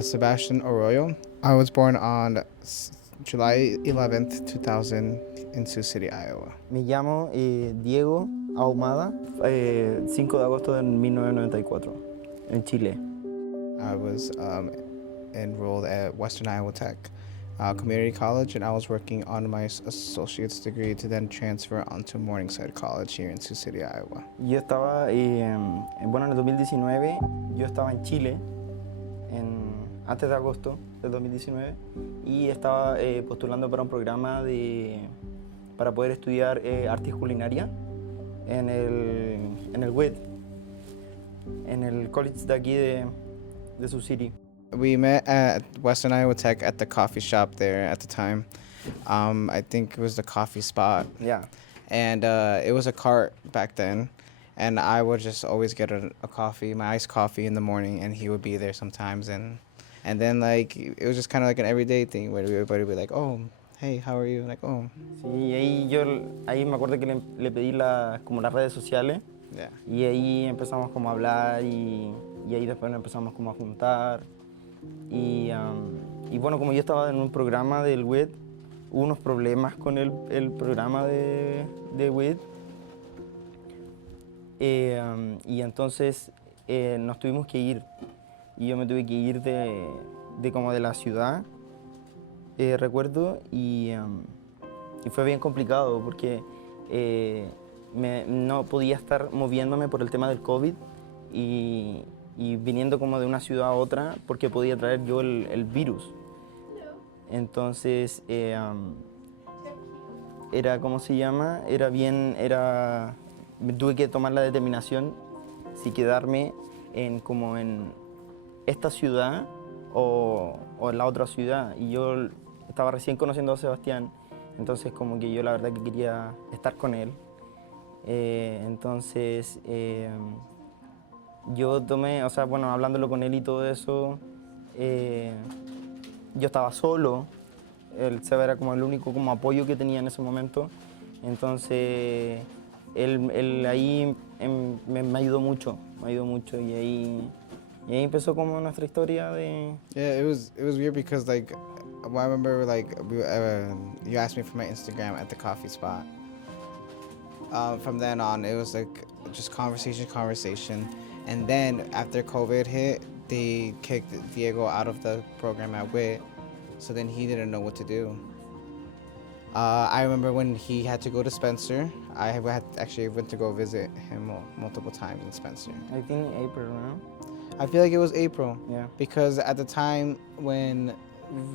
Sebastian Arroyo. I was born on July 11th, 2000 in Sioux City, Iowa. Me llamo Diego Ahumada, 5 de agosto de 1994, en Chile. I was enrolled at Western Iowa Tech Community College, and I was working on my associate's degree to then transfer onto Morningside College here in Sioux City, Iowa. Yo estaba, bueno, en el 2019, yo estaba en Chile, antes de agosto del 2019, y estaba postulando para un programa para poder estudiar artes culinarias en el WIT, en el college de aquí de Sioux City. We met at Western Iowa Tech at the coffee shop there at the time. I think it was the Coffee Spot. Yeah. And it was a cart back then. And I would just always get a coffee, my iced coffee in the morning, and he would be there sometimes. And then, like, it was just kind of like an everyday thing where everybody would be like, oh, hey, how are you? Like, oh. Sí, ahí me acuerdo que le pedí como las redes sociales. Yeah. Y ahí empezamos como a hablar y ahí después nos empezamos como a juntar. Y bueno, como yo estaba en un programa del WIT, hubo unos problemas con el programa de WIT. Y entonces nos tuvimos que ir. Y yo me tuve que ir como de la ciudad, recuerdo, y fue bien complicado porque no podía estar moviéndome por el tema del COVID y viniendo como de una ciudad a otra porque podía traer yo el virus. Entonces, ¿cómo se llama? Me tuve que tomar la determinación si quedarme en esta ciudad o en la otra ciudad. Y yo estaba recién conociendo a Sebastián, entonces como que yo la verdad que quería estar con él. Entonces, yo tomé, o sea, bueno, hablándolo con él y todo eso, yo estaba solo, el Seba era como el único como apoyo que tenía en ese momento, entonces él ahí me ayudó mucho y ahí empezó como nuestra historia de... Yeah, it was weird because, like, I remember, like, you asked me for my Instagram at the coffee spot. From then on, it was like just conversation. And then after COVID hit, they kicked Diego out of the program at WIT, so then he didn't know what to do. I remember when he had to go to Spencer, I actually went to go visit him multiple times in Spencer. I think April, ¿no? I feel like it was April. Yeah. Because at the time when...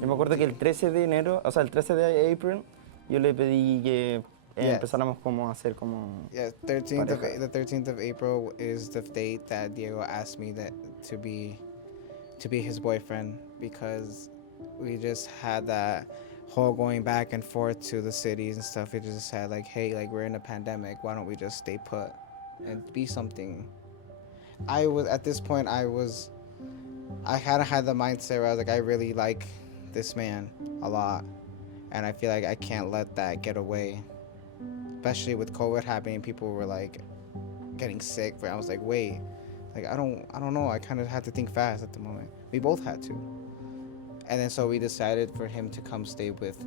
Yo me acuerdo que el 13 de enero, o sea, el 13 de April, yo le pedí que empezáramos como a hacer como... Yeah, the 13th of April is the date that Diego asked me to be his boyfriend, because we just had that whole going back and forth to the cities and stuff. We just had like, hey, like, we're in a pandemic, why don't we just stay put and be something? At this point, I kind of had the mindset where I was like, I really like this man a lot, and I feel like I can't let that get away. Especially with COVID happening, people were like getting sick. Where I was like, wait, like I don't know. I kind of had to think fast at the moment. We both had to, and then so we decided for him to come stay with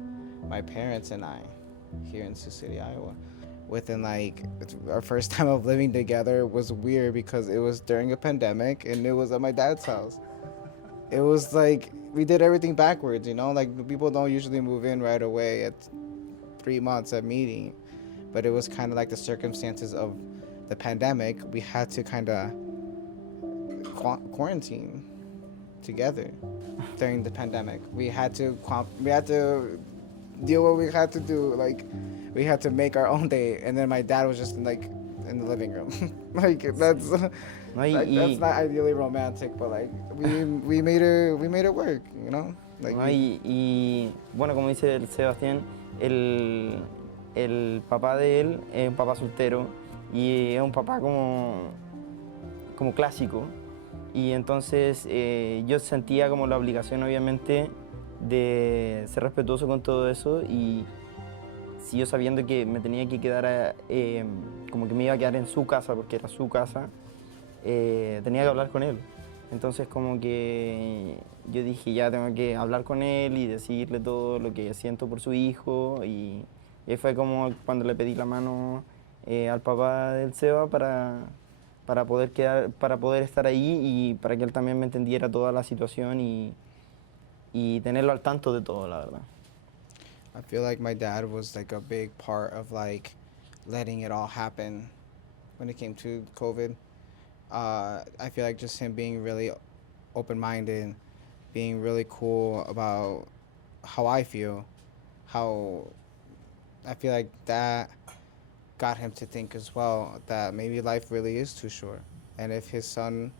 my parents and I here in Sioux City, Iowa. Within like our first time of living together was weird because it was during a pandemic and it was at my dad's house. It was like we did everything backwards, you know, like people don't usually move in right away at 3 months of meeting, but it was kind of like the circumstances of the pandemic. We had to kind of quarantine together during the pandemic. We had to deal with what we had to do, like. We had to make our own day, and then my dad was just like in the living room. Like that's that's not ideally romantic, but like we made it work, you know. Like y bueno, como dice el Sebastián, el papá de él es un papá soltero y es un papá como clásico, y entonces yo sentía como la obligación, obviamente, de ser respetuoso con todo eso, y si yo sabiendo que me tenía que quedar, como que me iba a quedar en su casa porque era su casa, tenía que hablar con él. Entonces como que yo dije, ya tengo que hablar con él y decirle todo lo que siento por su hijo. Y fue como cuando le pedí la mano al papá del Seba para poder estar ahí y para que él también me entendiera toda la situación y tenerlo al tanto de todo, la verdad. I feel like my dad was like a big part of like letting it all happen when it came to COVID. I feel like just him being really open-minded, being really cool about how I feel, how I feel like that got him to think as well that maybe life really is too short. And if his son,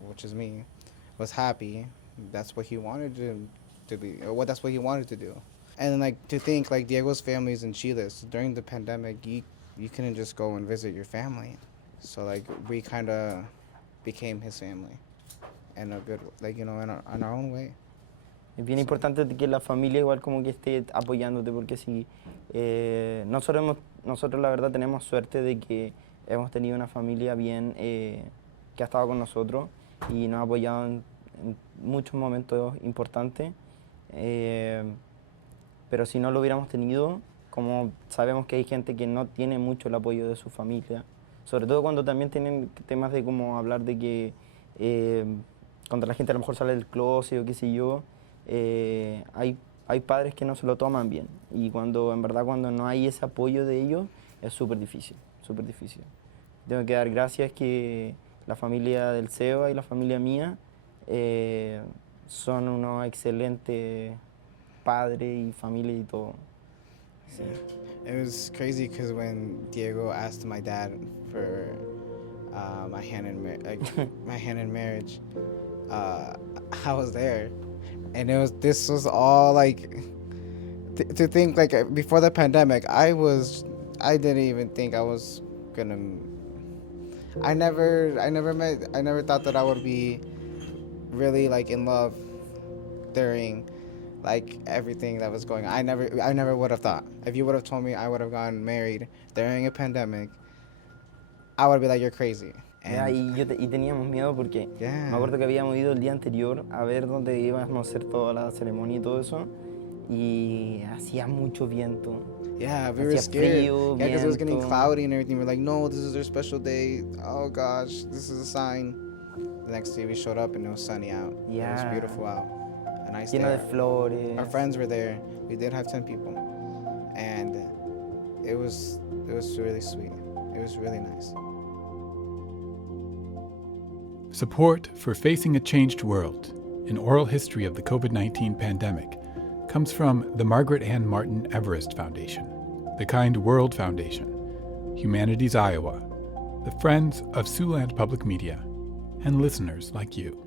which is me, was happy, that's what he wanted to be, or what that's what he wanted to do. And then, like, to think like Diego's family is in Chile, so during the pandemic, you couldn't just go and visit your family. So like we kind of became his family, in a good, like, you know, in our own way. Es bien importante que la familia igual como que esté apoyándote, porque si nosotros la verdad tenemos suerte de que hemos tenido una familia bien que ha estado con nosotros y nos ha apoyado en muchos momentos importantes, pero si no lo hubiéramos tenido, como sabemos que hay gente que no tiene mucho el apoyo de su familia, sobre todo cuando también tienen temas de como hablar de que cuando la gente a lo mejor sale del closet o qué sé yo, hay padres que no se lo toman bien y en verdad cuando no hay ese apoyo de ellos es súper difícil, súper difícil. Tengo que dar gracias que la familia del Seba y la familia mía son unos excelentes padres y familia y todo. Sí. It was crazy because when Diego asked my dad for my hand in marriage, I was there. And this was all like to think like before the pandemic, I didn't even think I was gonna. I never thought that I would be really like in love during like everything that was going on. I never would have thought. If you would have told me I would have gotten married during a pandemic, I would be like, you're crazy. Y teníamos miedo porque me acuerdo que habíamos ido el día anterior a ver dónde íbamos a hacer toda la ceremonia y todo eso, y hacía mucho viento. Yeah, we were scared. Yeah, because it was getting cloudy and everything. We're like, no, this is their special day. Oh gosh, this is a sign. The next day we showed up and it was sunny out. Yeah. It was beautiful out. A nice day. Lleno de flores. Our friends were there. We did have 10 people. And it was really sweet. It was really nice. Support for Facing a Changed World, an oral history of the COVID-19 pandemic, comes from the Margaret Ann Martin Everest Foundation, the Kind World Foundation, Humanities Iowa, the Friends of Siouxland Public Media, and listeners like you.